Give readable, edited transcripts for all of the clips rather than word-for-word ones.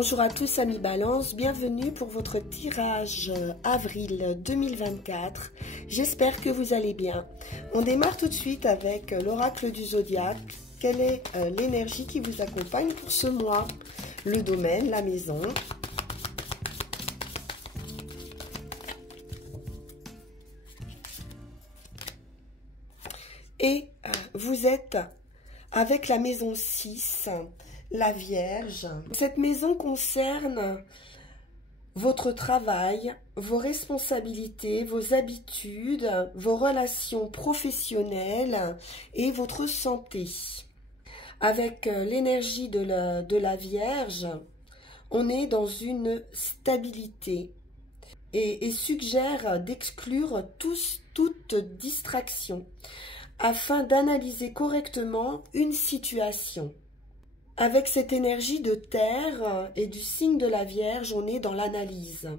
Bonjour à tous amis Balance, bienvenue pour votre tirage avril 2024. J'espère que vous allez bien. On démarre tout de suite avec l'oracle du zodiaque. Quelle est l'énergie qui vous accompagne pour ce mois? Le domaine, la maison. Et vous êtes avec la maison 6, la Vierge. Cette maison concerne votre travail, vos responsabilités, vos habitudes, vos relations professionnelles et votre santé. Avec l'énergie de la Vierge, on est dans une stabilité et suggère d'exclure toute distraction afin d'analyser correctement une situation. Avec cette énergie de terre et du signe de la Vierge, on est dans l'analyse,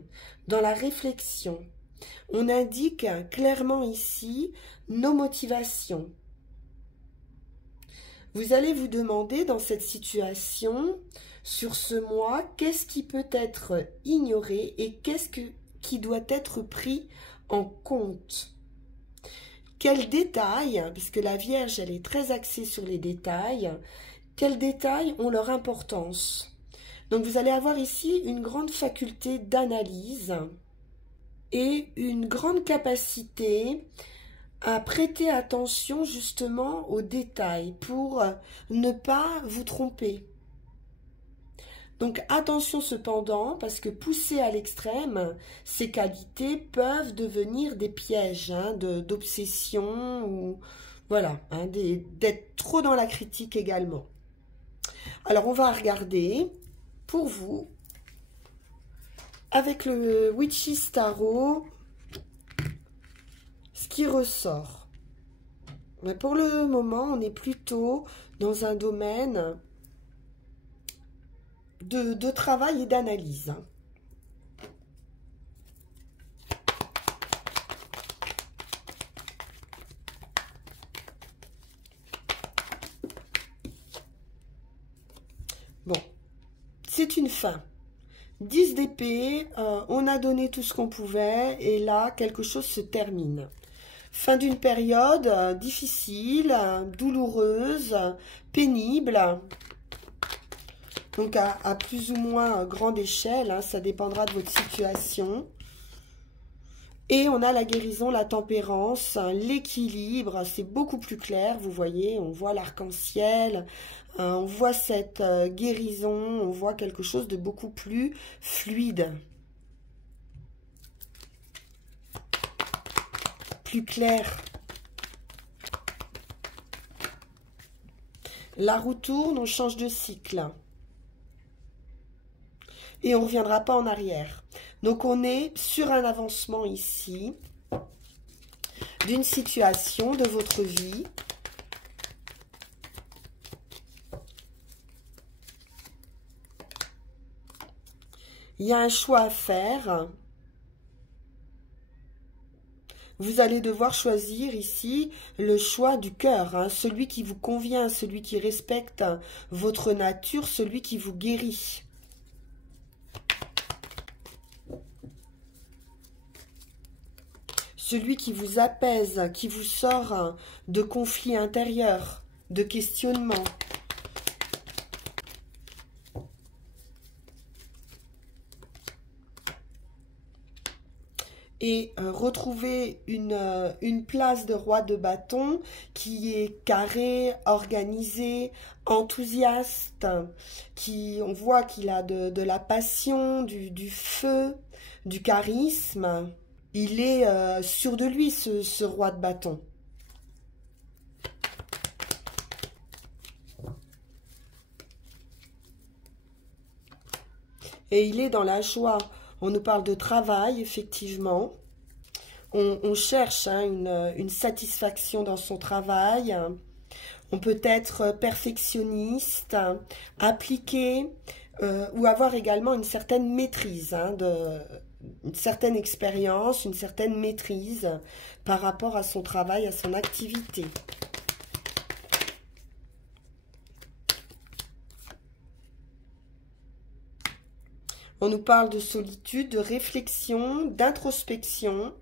dans la réflexion. On indique clairement ici nos motivations. Vous allez vous demander dans cette situation, sur ce mois, qu'est-ce qui peut être ignoré et qu'est-ce qui doit être pris en compte. Quels détails, puisque la Vierge elle est très axée sur les détails, quels détails ont leur importance? Donc vous allez avoir ici une grande faculté d'analyse et une grande capacité à prêter attention justement aux détails pour ne pas vous tromper. Donc attention cependant, parce que poussées à l'extrême, ces qualités peuvent devenir des pièges d'obsession ou voilà, d'être trop dans la critique également. Alors on va regarder pour vous avec le Witch's Tarot ce qui ressort. Mais pour le moment, on est plutôt dans un domaine de travail et d'analyse. Bon, c'est une fin. 10 d'épée, on a donné tout ce qu'on pouvait et là, quelque chose se termine. Fin d'une période difficile, douloureuse, pénible. Donc à plus ou moins grande échelle, ça dépendra de votre situation. Et on a la guérison, la tempérance, l'équilibre, c'est beaucoup plus clair, vous voyez, on voit l'arc-en-ciel, on voit cette guérison, on voit quelque chose de beaucoup plus fluide. Plus clair. La roue tourne, on change de cycle. Et on ne reviendra pas en arrière. Donc on est sur un avancement ici d'une situation de votre vie. Il y a un choix à faire. Vous allez devoir choisir ici le choix du cœur, celui qui vous convient, celui qui respecte votre nature, celui qui vous guérit. Celui qui vous apaise, qui vous sort de conflits intérieurs, de questionnements. Et retrouver une place de roi de bâton qui est carré, organisé, enthousiaste, on voit qu'il a de la passion, du feu, du charisme. Il est sûr de lui, ce roi de bâton. Et il est dans la joie. On nous parle de travail, effectivement. On cherche une satisfaction dans son travail. On peut être perfectionniste, appliqué ou avoir également une certaine maîtrise, une certaine expérience, une certaine maîtrise par rapport à son travail, à son activité. On nous parle de solitude, de réflexion, d'introspection,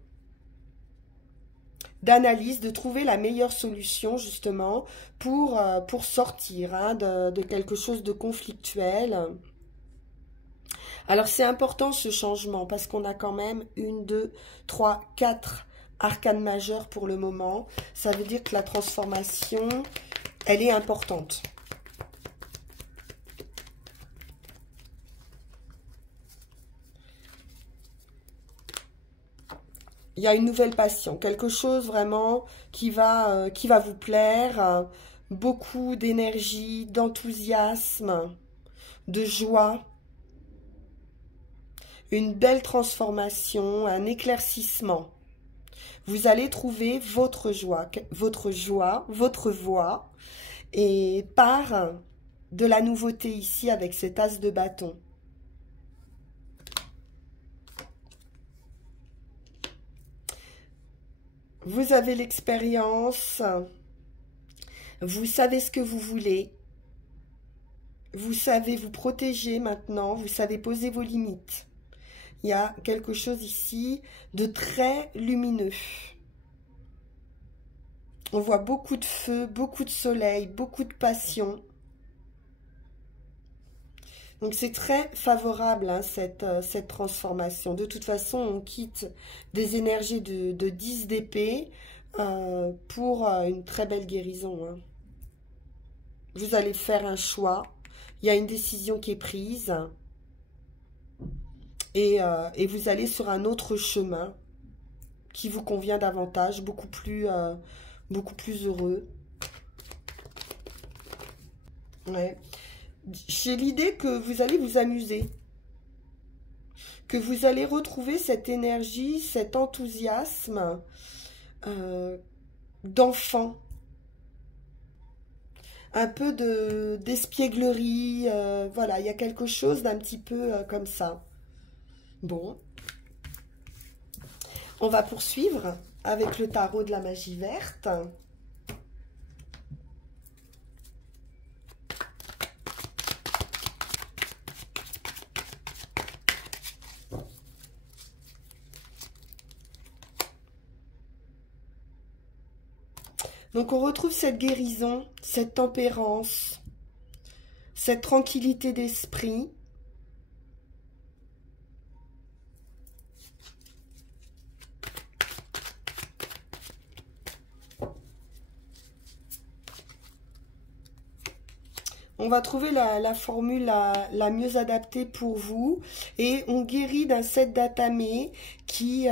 d'analyse, de trouver la meilleure solution justement pour sortir hein, de quelque chose de conflictuel. Alors c'est important ce changement parce qu'on a quand même 1, 2, 3, 4 arcanes majeures pour le moment. Ça veut dire que la transformation, elle est importante. Il y a une nouvelle passion, quelque chose vraiment qui va vous plaire, beaucoup d'énergie, d'enthousiasme, de joie. Une belle transformation, un éclaircissement. Vous allez trouver votre joie, votre voie, et par de la nouveauté ici avec cet as de bâton. Vous avez l'expérience, vous savez ce que vous voulez, vous savez vous protéger maintenant, vous savez poser vos limites. Il y a quelque chose ici de très lumineux. On voit beaucoup de feu, beaucoup de soleil, beaucoup de passion. Donc c'est très favorable hein, cette transformation. De toute façon, on quitte des énergies de 10 d'épée pour une très belle guérison. Hein. Vous allez faire un choix. Il y a une décision qui est prise. Et vous allez sur un autre chemin qui vous convient davantage, beaucoup plus heureux. Ouais. J'ai l'idée que vous allez vous amuser, que vous allez retrouver cette énergie, cet enthousiasme d'enfant. Un peu d'espièglerie, voilà, il y a quelque chose d'un petit peu comme ça. Bon, on va poursuivre avec le tarot de la magie verte. Donc on retrouve cette guérison, cette tempérance, cette tranquillité d'esprit. On va trouver la formule la mieux adaptée pour vous. Et on guérit d'un set d'atamé qui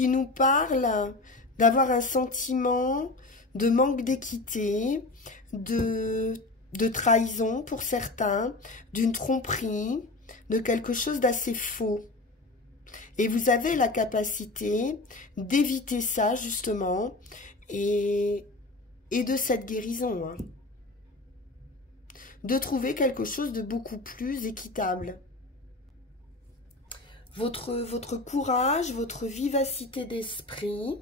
nous parle d'avoir un sentiment de manque d'équité, de trahison pour certains, d'une tromperie, de quelque chose d'assez faux. Et vous avez la capacité d'éviter ça, justement, et de cette guérison, hein. De trouver quelque chose de beaucoup plus équitable. Votre courage, votre vivacité d'esprit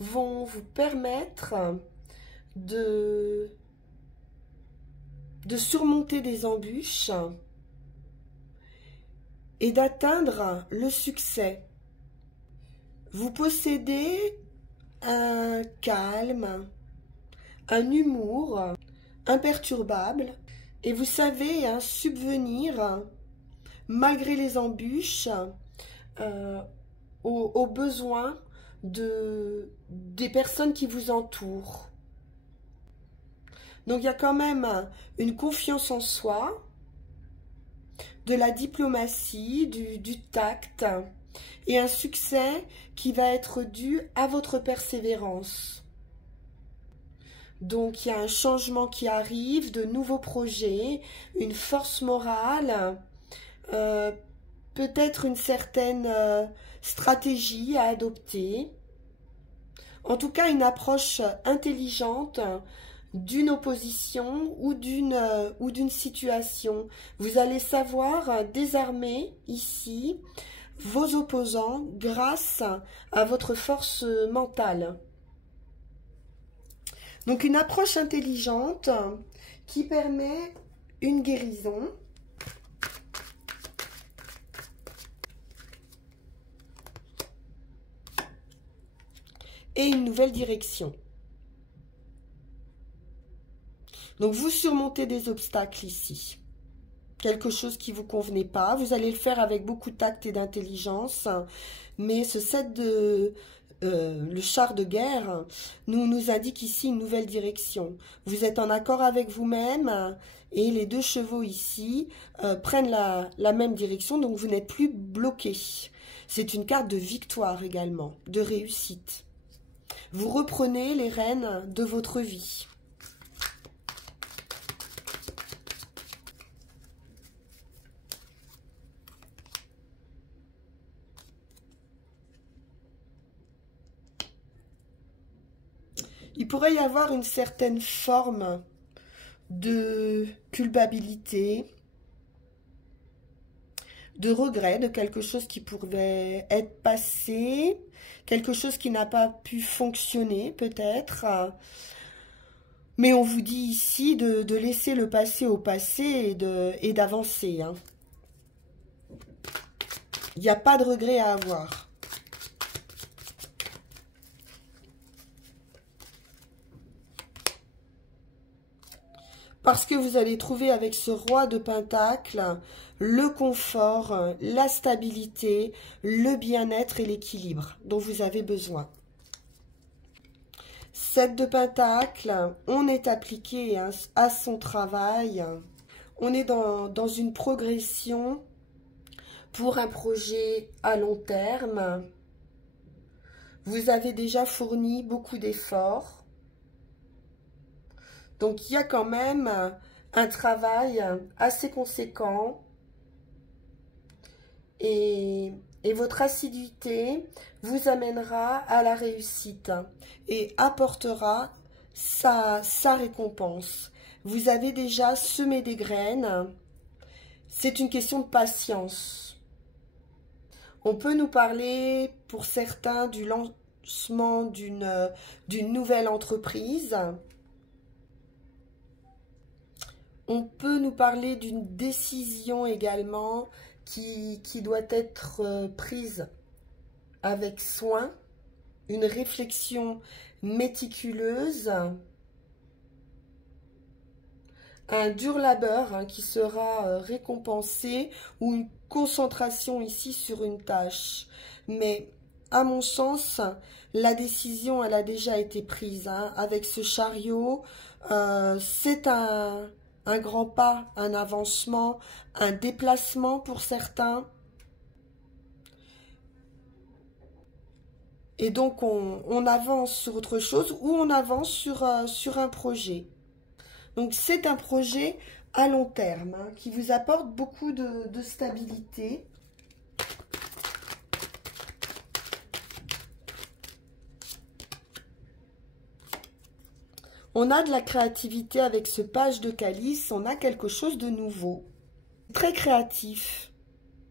vont vous permettre de surmonter des embûches et d'atteindre le succès. Vous possédez un calme, un humour imperturbable et vous savez hein, subvenir malgré les embûches aux besoins des personnes qui vous entourent. Donc il y a quand même une confiance en soi, de la diplomatie, du tact et un succès qui va être dû à votre persévérance. Donc il y a un changement qui arrive, de nouveaux projets, une force morale, peut-être une certaine stratégie à adopter. En tout cas, une approche intelligente d'une opposition ou d'une situation. Vous allez savoir désarmer ici vos opposants grâce à votre force mentale. Donc une approche intelligente qui permet une guérison. et une nouvelle direction. Donc vous surmontez des obstacles ici. Quelque chose qui ne vous convenait pas. Vous allez le faire avec beaucoup de tact et d'intelligence. Mais ce 7 de... le char de guerre nous indique ici une nouvelle direction. Vous êtes en accord avec vous-même et les deux chevaux ici prennent la même direction, donc vous n'êtes plus bloqué. C'est une carte de victoire également, de réussite. Vous reprenez les rênes de votre vie. Il pourrait y avoir une certaine forme de culpabilité, de regret de quelque chose qui pourrait être passé, quelque chose qui n'a pas pu fonctionner peut-être. Mais on vous dit ici de laisser le passé au passé et d'avancer. Hein. Il n'y a pas de regret à avoir. Parce que vous allez trouver avec ce roi de Pentacle le confort, la stabilité, le bien-être et l'équilibre dont vous avez besoin. 7 de Pentacle, on est appliqué à son travail. On est dans une progression pour un projet à long terme. Vous avez déjà fourni beaucoup d'efforts. Donc, il y a quand même un travail assez conséquent et votre assiduité vous amènera à la réussite et apportera sa récompense. Vous avez déjà semé des graines. C'est une question de patience. On peut nous parler, pour certains, du lancement d'une nouvelle entreprise. On peut nous parler d'une décision également qui doit être prise avec soin, une réflexion méticuleuse, un dur labeur qui sera récompensé ou une concentration ici sur une tâche. Mais à mon sens, la décision elle a déjà été prise. Avec ce chariot, c'est un grand pas, un avancement, un déplacement pour certains. Et donc, on avance sur autre chose ou on avance sur un projet. Donc, c'est un projet à long terme qui vous apporte beaucoup de stabilité. On a de la créativité avec ce page de calice, on a quelque chose de nouveau. Très créatif,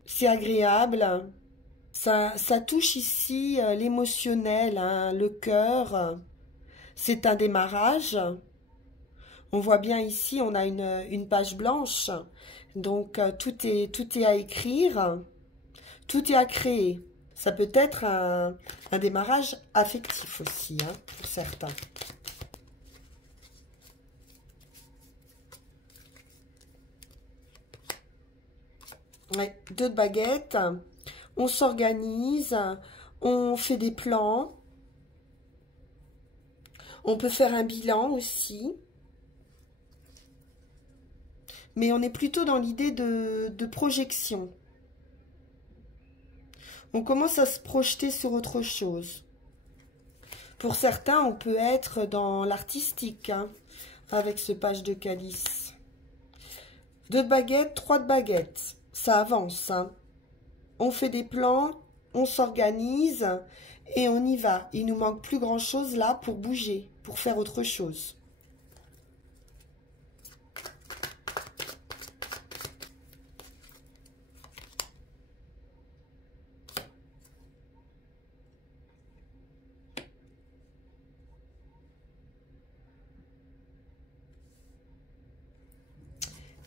c'est agréable, ça touche ici l'émotionnel, le cœur. C'est un démarrage. On voit bien ici, on a une page blanche, donc tout est à écrire, tout est à créer. Ça peut être un démarrage affectif aussi, pour certains. Ouais, 2 de baguettes, on s'organise, on fait des plans, on peut faire un bilan aussi, mais on est plutôt dans l'idée de projection. On commence à se projeter sur autre chose. Pour certains, on peut être dans l'artistique, avec ce page de calice. 2 de baguettes, 3 de baguettes. Ça avance. On fait des plans, on s'organise et on y va. Il nous manque plus grand chose là pour bouger, pour faire autre chose.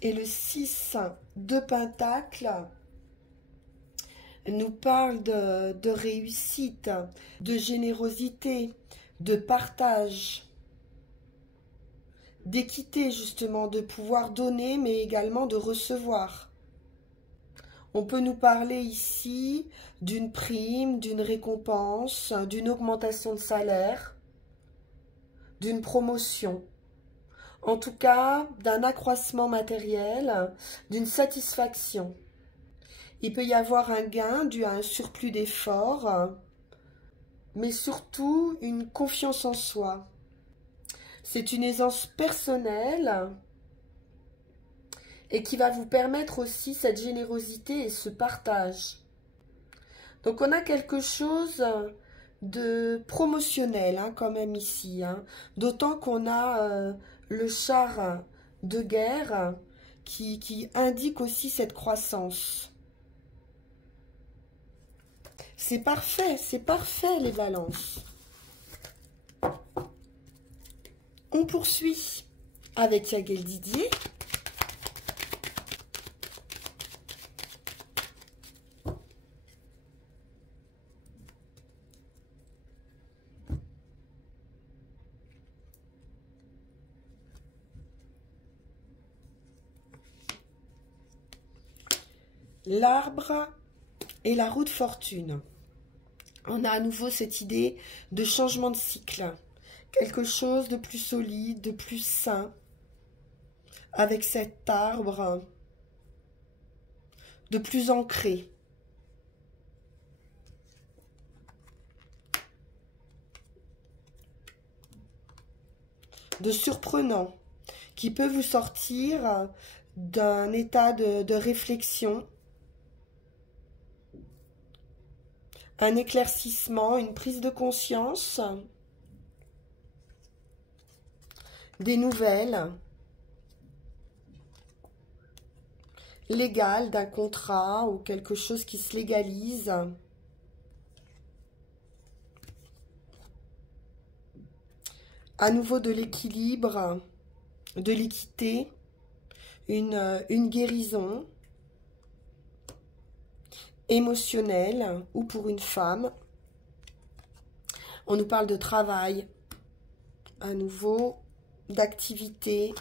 Et le 6 de Pentacle nous parle de réussite, de générosité, de partage, d'équité justement, de pouvoir donner mais également de recevoir. On peut nous parler ici d'une prime, d'une récompense, d'une augmentation de salaire, d'une promotion. En tout cas, d'un accroissement matériel, d'une satisfaction. Il peut y avoir un gain dû à un surplus d'efforts, mais surtout une confiance en soi. C'est une aisance personnelle et qui va vous permettre aussi cette générosité et ce partage. Donc on a quelque chose de promotionnel quand même ici, d'autant qu'on a le char de guerre qui indique aussi cette croissance. C'est parfait les balances. On poursuit avec Yaguel Didier. L'arbre et la roue de fortune. On a à nouveau cette idée de changement de cycle. Quelque chose de plus solide, de plus sain. Avec cet arbre de plus ancré. De surprenant. Qui peut vous sortir d'un état de réflexion. Un éclaircissement, une prise de conscience, des nouvelles légales d'un contrat ou quelque chose qui se légalise. À nouveau de l'équilibre, de l'équité, une guérison émotionnelle ou pour une femme. On nous parle de travail, à nouveau, d'activité,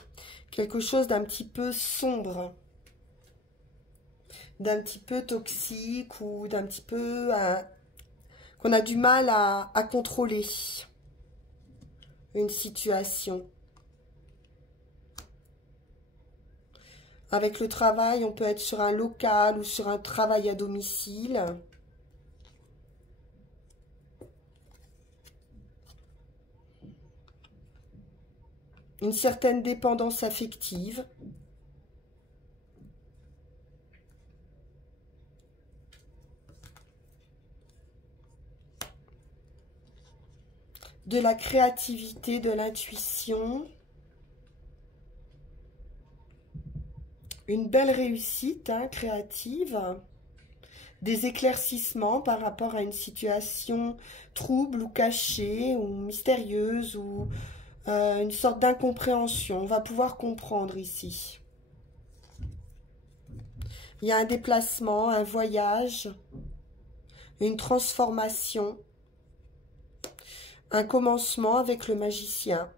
quelque chose d'un petit peu sombre, d'un petit peu toxique ou d'un petit peu qu'on a du mal à contrôler une situation. Avec le travail, on peut être sur un local ou sur un travail à domicile. Une certaine dépendance affective. De la créativité, de l'intuition. Une belle réussite créative, des éclaircissements par rapport à une situation trouble ou cachée ou mystérieuse ou une sorte d'incompréhension. On va pouvoir comprendre ici. Il y a un déplacement, un voyage, une transformation, un commencement avec le magicien.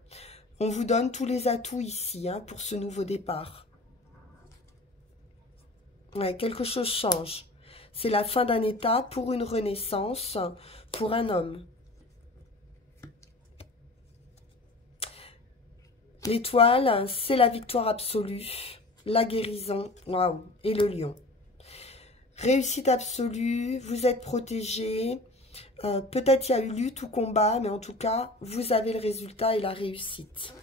On vous donne tous les atouts ici pour ce nouveau départ. Ouais, quelque chose change. C'est la fin d'un état pour une renaissance, pour un homme. L'étoile, c'est la victoire absolue, la guérison, waouh, et le lion. Réussite absolue, vous êtes protégé. Peut-être il y a eu lutte ou combat, mais en tout cas, vous avez le résultat et la réussite.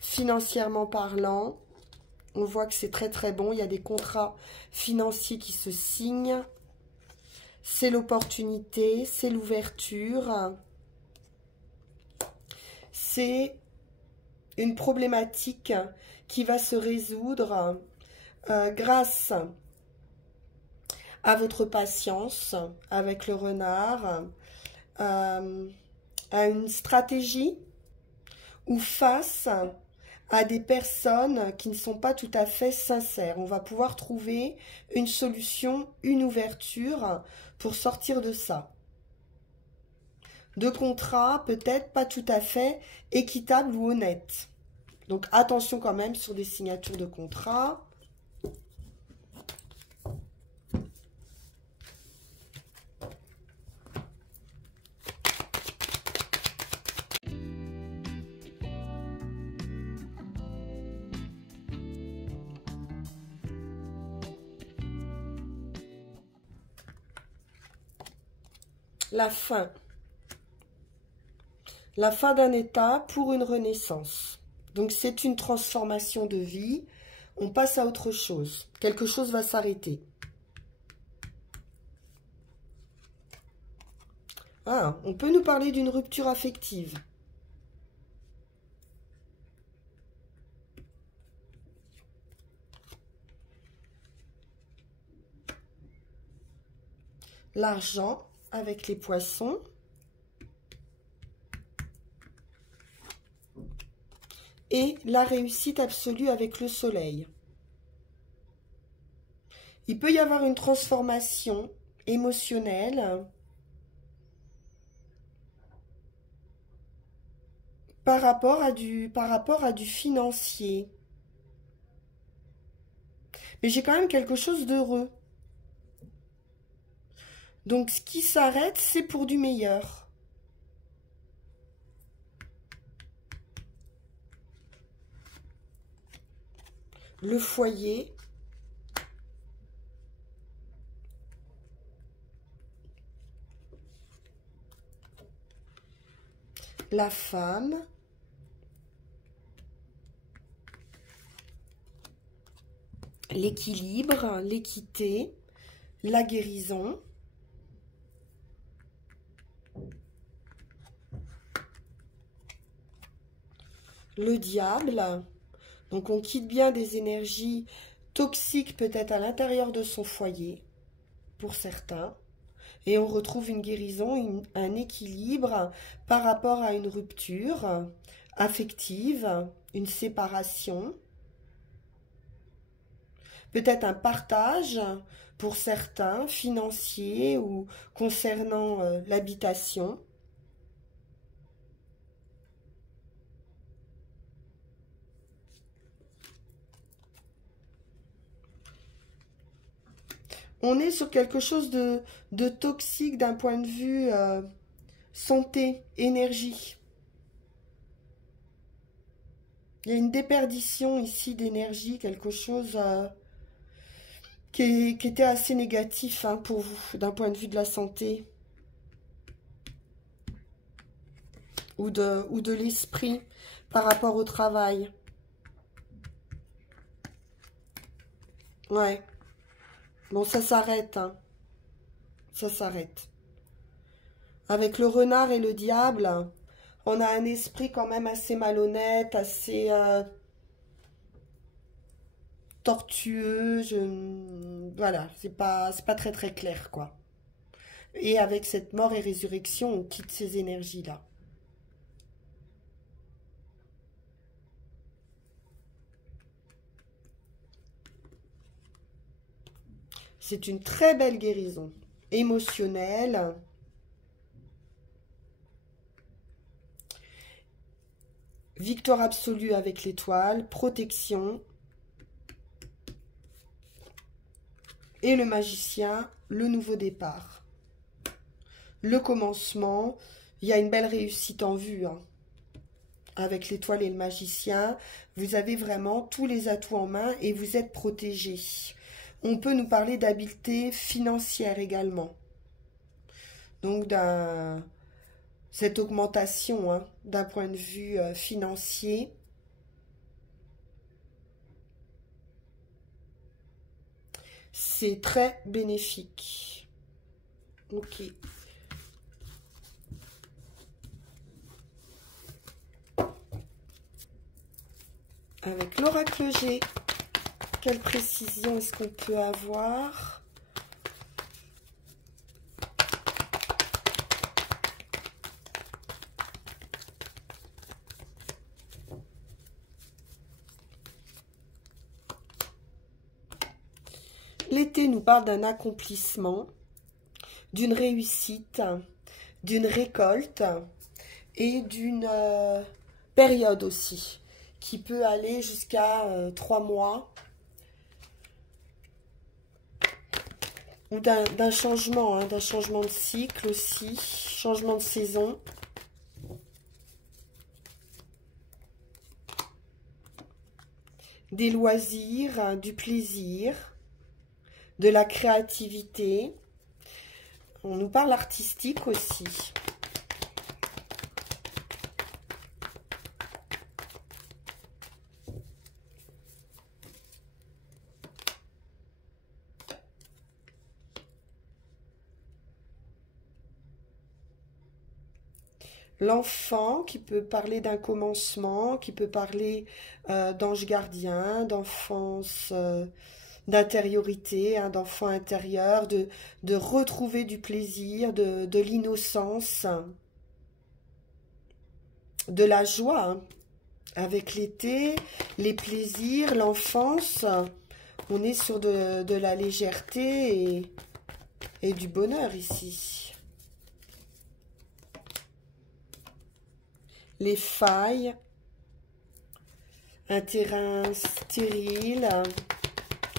Financièrement parlant, on voit que c'est très très bon. Il y a des contrats financiers qui se signent. C'est l'opportunité, c'est l'ouverture. C'est une problématique qui va se résoudre grâce à votre patience avec le renard, à une stratégie ou face à des personnes qui ne sont pas tout à fait sincères. On va pouvoir trouver une solution, une ouverture pour sortir de ça. De contrats peut-être pas tout à fait équitables ou honnêtes. Donc attention quand même sur des signatures de contrats. La fin. La fin d'un état pour une renaissance. Donc c'est une transformation de vie. On passe à autre chose. Quelque chose va s'arrêter. Ah, on peut nous parler d'une rupture affective. L'argent avec les poissons. Et la réussite absolue avec le soleil. Il peut y avoir une transformation émotionnelle par rapport à du financier. Mais j'ai quand même quelque chose d'heureux. Donc ce qui s'arrête, c'est pour du meilleur. Le foyer. La femme. L'équilibre, l'équité, la guérison. Le diable. Donc on quitte bien des énergies toxiques peut-être à l'intérieur de son foyer, pour certains. Et on retrouve une guérison, un équilibre par rapport à une rupture affective, une séparation. Peut-être un partage pour certains, financier ou concernant l'habitation. On est sur quelque chose de toxique d'un point de vue santé, énergie. Il y a une déperdition ici d'énergie, quelque chose qui était assez négatif hein, pour vous, d'un point de vue de la santé. Ou de l'esprit par rapport au travail. Ouais. Bon, ça s'arrête, hein. Ça s'arrête. Avec le renard et le diable, on a un esprit quand même assez malhonnête, assez tortueux. Voilà, c'est pas très très clair, quoi. Et avec cette mort et résurrection, on quitte ces énergies-là. C'est une très belle guérison émotionnelle. Victoire absolue avec l'étoile, protection. Et le magicien, le nouveau départ. Le commencement, il y a une belle réussite en vue. Hein. Avec l'étoile et le magicien, vous avez vraiment tous les atouts en main et vous êtes protégé. On peut nous parler d'habileté financière également. Donc, cette augmentation hein, d'un point de vue financier. C'est très bénéfique. Ok. Avec l'oracle G, quelle précision est-ce qu'on peut avoir? L'été nous parle d'un accomplissement, d'une réussite, d'une récolte et d'une période aussi, qui peut aller jusqu'à 3 mois, ou d'un changement, hein, d'un changement de cycle aussi, changement de saison. Des loisirs, du plaisir, de la créativité. On nous parle artistique aussi. L'enfant qui peut parler d'un commencement, qui peut parler d'ange gardien, d'enfance, d'intériorité, hein, d'enfant intérieur, de retrouver du plaisir, de l'innocence, de la joie, hein. Avec l'été, les plaisirs, l'enfance, on est sur de la légèreté et du bonheur ici. Les failles, un terrain stérile,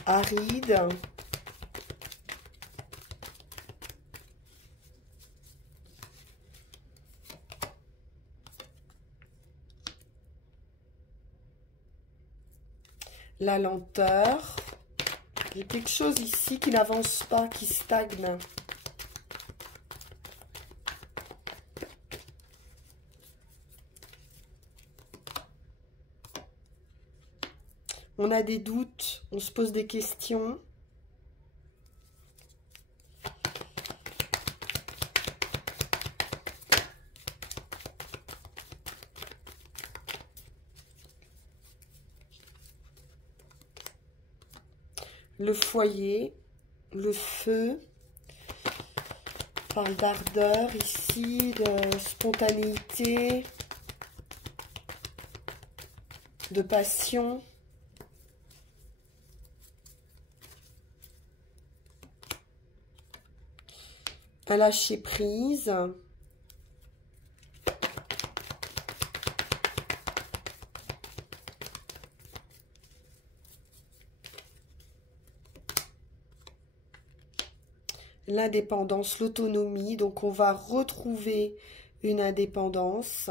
aride, la lenteur, il y a quelque chose ici qui n'avance pas, qui stagne. On a des doutes, on se pose des questions. Le foyer, le feu, on parle d'ardeur ici, de spontanéité, de passion. Un lâcher prise. L'indépendance, l'autonomie. Donc on va retrouver une indépendance.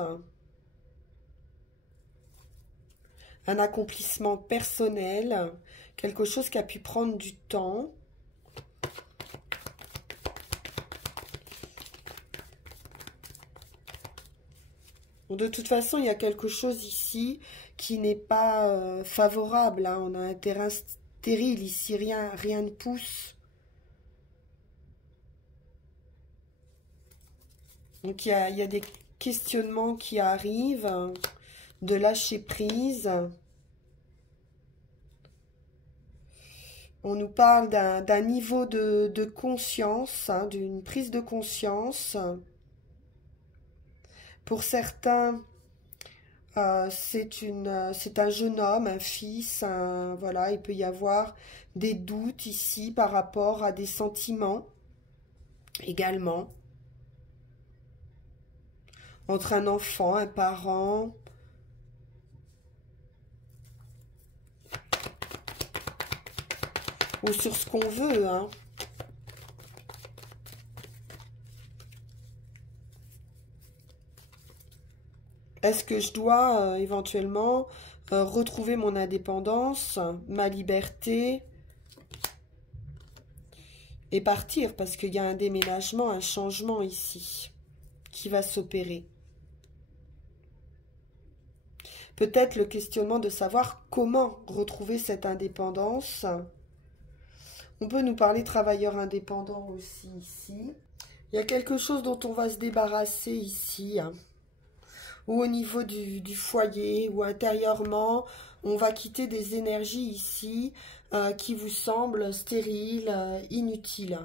Un accomplissement personnel. Quelque chose qui a pu prendre du temps. De toute façon, il y a quelque chose ici qui n'est pas favorable, hein. On a un terrain stérile ici, rien ne pousse. Donc il y a des questionnements qui arrivent, de lâcher prise. On nous parle d'un niveau de conscience, hein, d'une prise de conscience. Pour certains, c'est un jeune homme, un fils, voilà, il peut y avoir des doutes ici par rapport à des sentiments également. Entre un enfant, un parent. Ou sur ce qu'on veut, hein. Est-ce que je dois éventuellement retrouver mon indépendance, ma liberté et partir? Parce qu'il y a un déménagement, un changement ici qui va s'opérer. Peut-être le questionnement de savoir comment retrouver cette indépendance. On peut nous parler travailleurs indépendants aussi ici. Il y a quelque chose dont on va se débarrasser ici, hein. Ou au niveau du foyer, ou intérieurement, on va quitter des énergies ici qui vous semblent stériles, inutiles,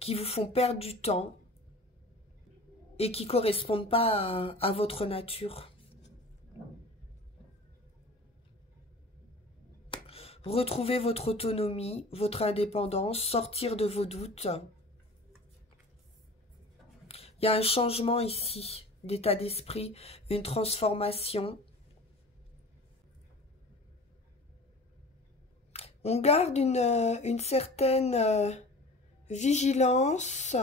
qui vous font perdre du temps et qui ne correspondent pas à votre nature. retrouver votre autonomie, votre indépendance, sortir de vos doutes. Il y a un changement ici d'état d'esprit, une transformation. On garde une certaine vigilance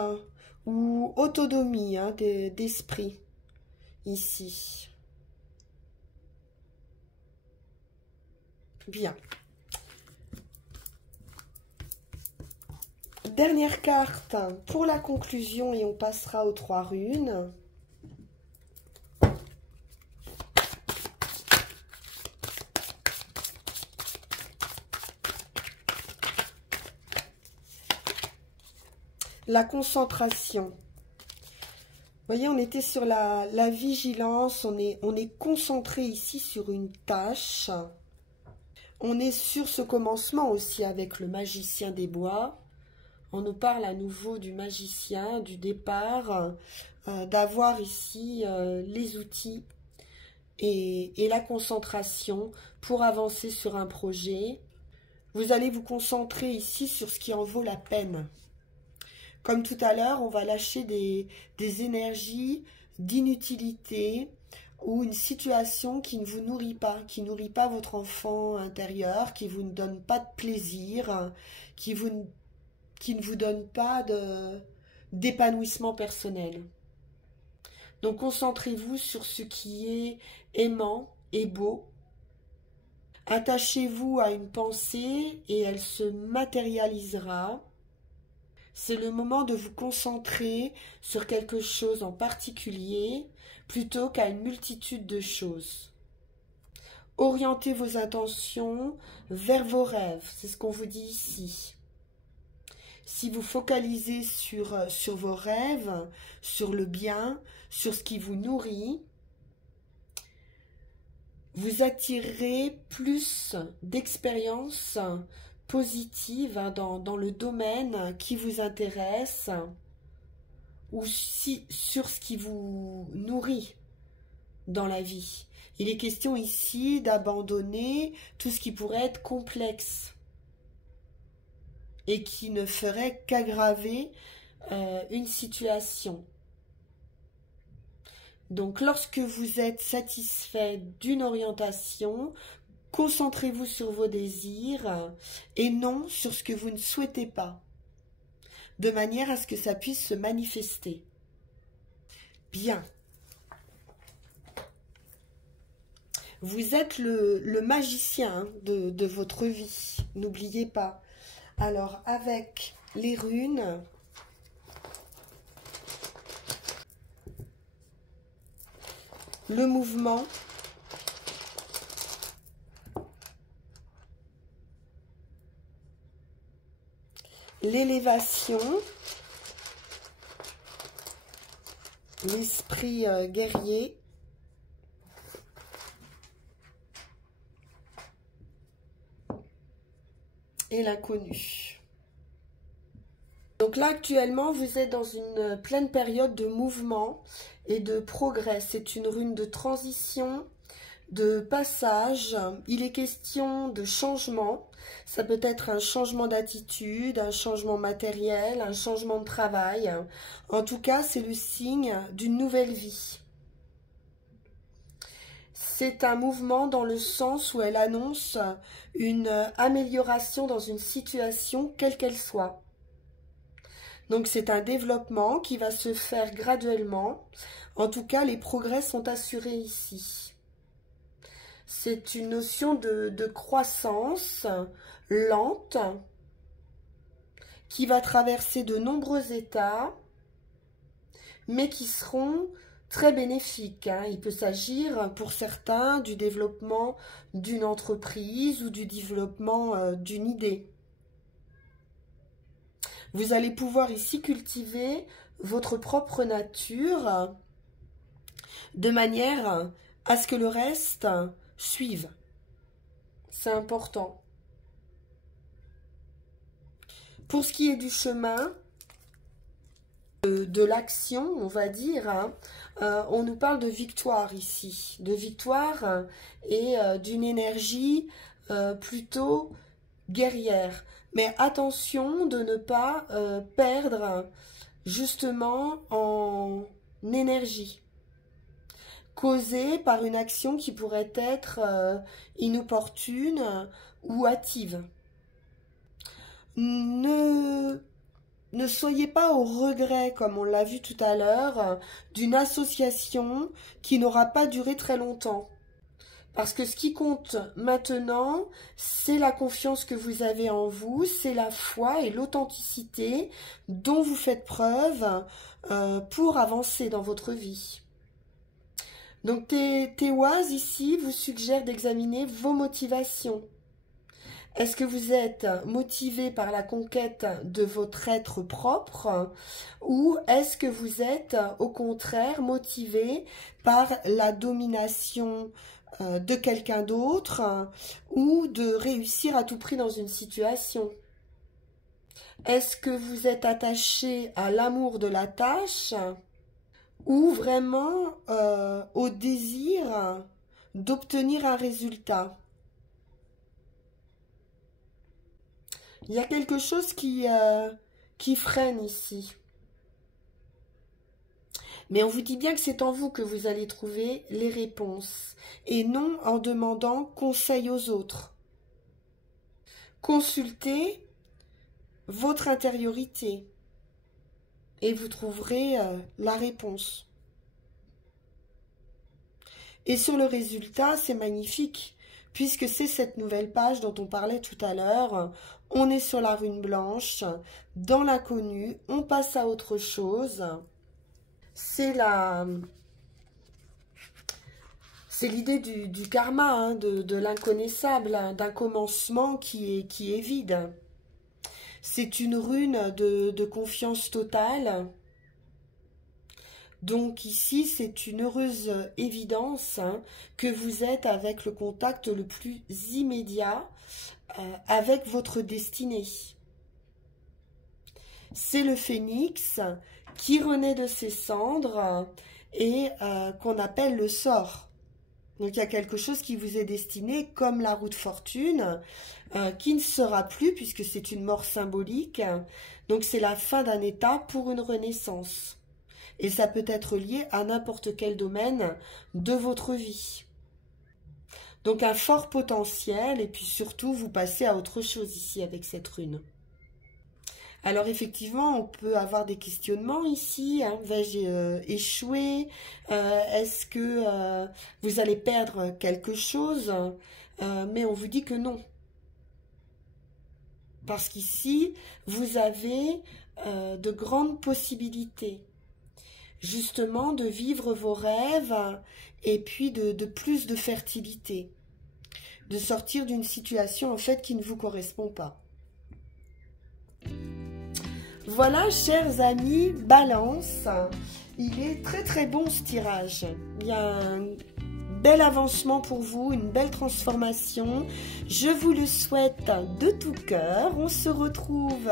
ou autonomie d'esprit ici. Bien. Dernière carte pour la conclusion et on passera aux 3 runes. La concentration. Vous voyez, on était sur la vigilance, on est concentré ici sur une tâche. On est sur ce commencement aussi avec le magicien des bois. On nous parle à nouveau du magicien, du départ, d'avoir ici les outils et la concentration pour avancer sur un projet. Vous allez vous concentrer ici sur ce qui en vaut la peine. Comme tout à l'heure, on va lâcher des énergies d'inutilité ou une situation qui ne vous nourrit pas, qui ne nourrit pas votre enfant intérieur, qui ne vous donne pas de plaisir, qui ne vous donne pas d'épanouissement personnel. Donc concentrez-vous sur ce qui est aimant et beau. Attachez-vous à une pensée et elle se matérialisera. C'est le moment de vous concentrer sur quelque chose en particulier plutôt qu'à une multitude de choses. Orientez vos intentions vers vos rêves, c'est ce qu'on vous dit ici. Si vous focalisez sur vos rêves, sur le bien, sur ce qui vous nourrit, vous attirerez plus d'expériences positives dans le domaine qui vous intéresse ou sur ce qui vous nourrit dans la vie. Il est question ici d'abandonner tout ce qui pourrait être complexe et qui ne ferait qu'aggraver une situation. Donc, lorsque vous êtes satisfait d'une orientation, concentrez-vous sur vos désirs et non sur ce que vous ne souhaitez pas, de manière à ce que ça puisse se manifester. Bien. Vous êtes le magicien de votre vie, n'oubliez pas. Alors, avec les runes, le mouvement, l'élévation, l'esprit guerrier, et l'inconnu. Donc là, actuellement, vous êtes dans une pleine période de mouvement et de progrès. C'est une rune de transition, de passage. Il est question de changement. Ça peut être un changement d'attitude, un changement matériel, un changement de travail. En tout cas, c'est le signe d'une nouvelle vie. C'est un mouvement dans le sens où elle annonce une amélioration dans une situation, quelle qu'elle soit. Donc c'est un développement qui va se faire graduellement. En tout cas, les progrès sont assurés ici. C'est une notion de croissance lente qui va traverser de nombreux états, mais qui seront très bénéfiques. Il peut s'agir pour certains du développement d'une entreprise ou du développement d'une idée. Vous allez pouvoir ici cultiver votre propre nature de manière à ce que le reste suive. C'est important. Pour ce qui est du chemin, de l'action, on va dire, on nous parle de victoire ici, de victoire et d'une énergie plutôt guerrière. Mais attention de ne pas perdre justement en énergie, causée par une action qui pourrait être inopportune ou hâtive. Ne soyez pas au regret, comme on l'a vu tout à l'heure, d'une association qui n'aura pas duré très longtemps. Parce que ce qui compte maintenant, c'est la confiance que vous avez en vous, c'est la foi et l'authenticité dont vous faites preuve pour avancer dans votre vie. Donc Téoise ici vous suggère d'examiner vos motivations. Est-ce que vous êtes motivé par la conquête de votre être propre ou est-ce que vous êtes au contraire motivé par la domination de quelqu'un d'autre ou de réussir à tout prix dans une situation? Est-ce que vous êtes attaché à l'amour de la tâche ou vraiment au désir d'obtenir un résultat? Il y a quelque chose qui freine ici. Mais on vous dit bien que c'est en vous que vous allez trouver les réponses et non en demandant conseil aux autres. Consultez votre intériorité et vous trouverez la réponse. Et sur le résultat, c'est magnifique, puisque c'est cette nouvelle page dont on parlait tout à l'heure. On est sur la rune blanche, dans l'inconnu, on passe à autre chose. C'est l'idée du karma, hein, de l'inconnaissable, hein, d'un commencement qui est vide. C'est une rune de confiance totale. Donc ici, c'est une heureuse évidence hein, que vous êtes avec le contact le plus immédiat avec votre destinée. C'est le phénix qui renaît de ses cendres et qu'on appelle le sort. Donc il y a quelque chose qui vous est destiné comme la roue de fortune, qui ne sera plus puisque c'est une mort symbolique. Donc c'est la fin d'un état pour une renaissance. Et ça peut être lié à n'importe quel domaine de votre vie. Donc un fort potentiel et puis surtout vous passez à autre chose ici avec cette rune. Alors effectivement, on peut avoir des questionnements ici. Hein. Vais-je échouer? Est-ce que vous allez perdre quelque chose? Mais on vous dit que non. Parce qu'ici, vous avez de grandes possibilités. Justement, de vivre vos rêves et puis de plus de fertilité. De sortir d'une situation en fait qui ne vous correspond pas. Voilà, chers amis, Balance, il est très très bon ce tirage. Il y a un bel avancement pour vous, une belle transformation. Je vous le souhaite de tout cœur. On se retrouve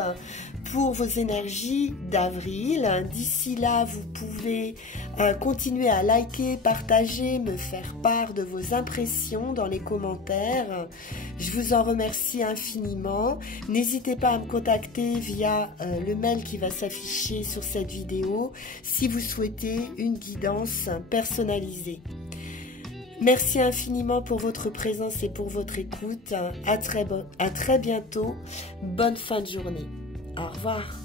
pour vos énergies d'avril. D'ici là, vous pouvez continuer à liker, partager, me faire part de vos impressions dans les commentaires. Je vous en remercie infiniment. N'hésitez pas à me contacter via le mail qui va s'afficher sur cette vidéo si vous souhaitez une guidance personnalisée. Merci infiniment pour votre présence et pour votre écoute. À très bientôt. Bonne fin de journée. Au revoir.